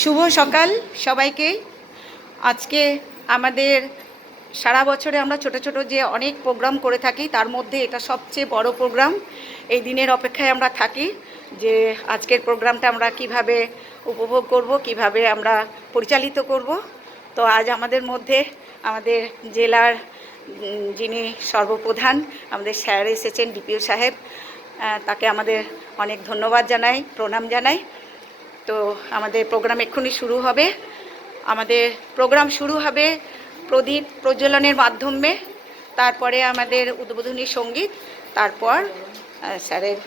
শুভ সকাল সবাইকে। আজকে আমাদের সারা বছরে আমরা ছোট ছোট যে অনেক প্রোগ্রাম করে থাকি, তার মধ্যে এটা সবচেয়ে বড় প্রোগ্রাম। এই দিনের অপেক্ষায় আমরা থাকি যে আজকের প্রোগ্রামটা আমরা কীভাবে উপভোগ করব, কীভাবে আমরা পরিচালিত করব। তো আজ আমাদের মধ্যে আমাদের জেলার যিনি সর্বপ্রধান, আমাদের স্যার এসেছেন, ডিপিও সাহেব তাকে আমাদের অনেক ধন্যবাদ জানাই, প্রণাম জানাই। তো আমাদের প্রোগ্রাম এক্ষুনি শুরু হবে। আমাদের প্রোগ্রাম শুরু হবে প্রদীপ প্রজ্বলনের মাধ্যমে, তারপরে আমাদের উদ্বোধনী সংগীত, তারপর স্যারের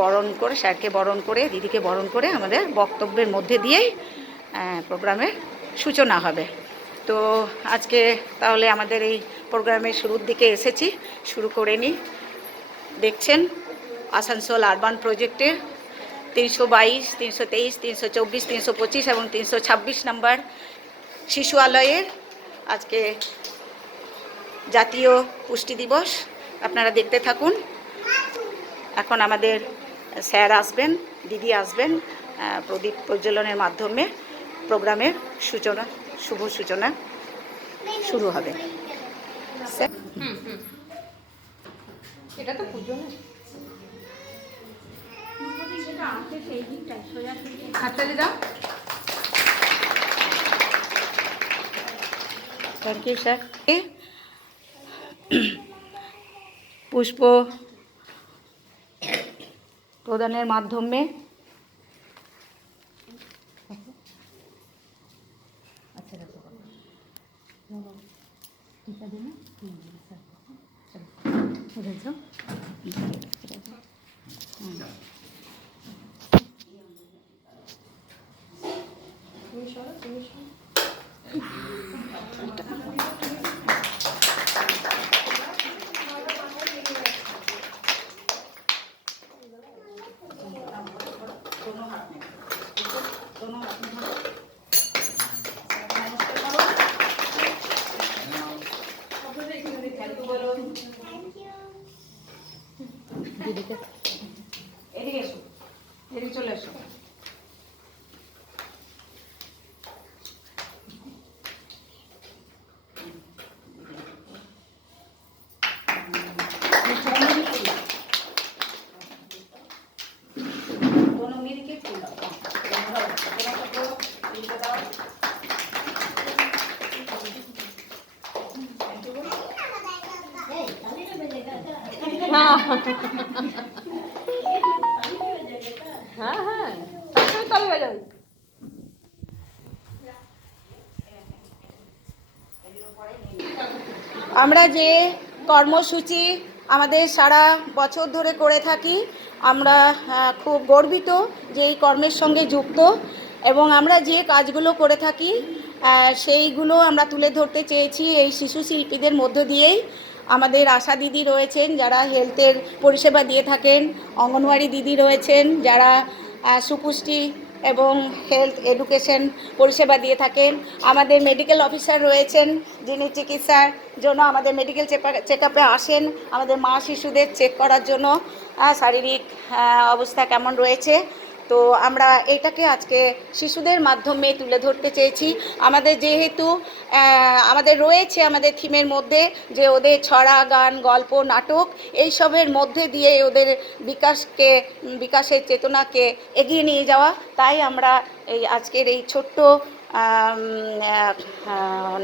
বরণ করে, স্যারকে বরণ করে, দিদিকে বরণ করে আমাদের বক্তব্যের মধ্যে দিয়েই প্রোগ্রামের সূচনা হবে। তো আজকে তাহলে আমাদের এই প্রোগ্রামের শুরুর দিকে এসেছি, শুরু করে নিই। দেখছেন, আসানসোল আরবান প্রজেক্টের তিনশো বাইশ, তিনশো তেইশ, তিনশো চব্বিশ, তিনশো পঁচিশ এবং তিনশো ছাব্বিশ নম্বর শিশু আলয়ের আজকে জাতীয় পুষ্টি দিবস। আপনারা দেখতে থাকুন। এখন আমাদের স্যার আসবেন, দিদি আসবেন প্রদীপ প্রজ্বলনের মাধ্যমে প্রোগ্রামের সূচনা, শুভ সূচনা শুরু হবে। স্যার? এটা তো পুজো না। হাততালি দাও। থ্যাংক ইউ স্যার পুষ্প প্রদানের মাধ্যমে দিদিকে এদিকে এসো। এদিকে চলে এসো। হ্যাঁ হ্যাঁ। বাজাবে আমরা যে কর্মসূচি আমাদের সারা বছর ধরে করে থাকি আমরা খুব গর্বিত যে এই কর্মের সঙ্গে যুক্ত এবং আমরা যে কাজগুলো করে থাকি সেইগুলো আমরা তুলে ধরতে চেয়েছি এই শিশু শিল্পীদের মধ্য দিয়েই। আমাদের আশা দিদি রয়েছেন, যারা হেলথের পরিষেবা দিয়ে থাকেন, অঙ্গনওয়াড়ি দিদি রয়েছেন, যারা সুপুষ্টি এবং হেলথ এডুকেশন পরিষেবা দিয়ে থাকেন। আমাদের মেডিকেল অফিসার রয়েছেন, যিনি চিকিৎসার জন্য আমাদের মেডিকেল চেক আপে আসেন। আমাদের মা শিশুদের চেক করার জন্য শারীরিক অবস্থা কেমন রয়েছে? তো আমরা এটাকে আজকে শিশুদের মাধ্যমে তুলে ধরতে চেয়েছি। আমাদের যেহেতু আমাদের রয়েছে আমাদের থিমের মধ্যে যে ওদের ছড়া, গান, গল্প, নাটক এইসবের মধ্যে দিয়ে ওদের বিকাশকে, বিকাশের চেতনাকে এগিয়ে নিয়ে যাওয়া। তাই আমরা এই আজকের এই ছোট্ট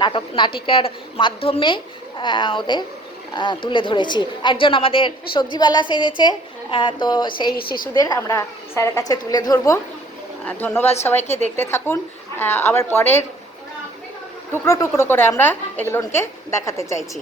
নাটক, নাটিকার মাধ্যমে ওদের তুলে ধরেছি। একজন আমাদের সবজিওয়ালা সেজেছে তো সেই শিশুদের আমরা স্যারের কাছে তুলে ধরবো। ধন্যবাদ সবাইকে, দেখতে থাকুন। আবার পরের টুকরো টুকরো করে আমরা এগুলোকে দেখাতে চাইছি।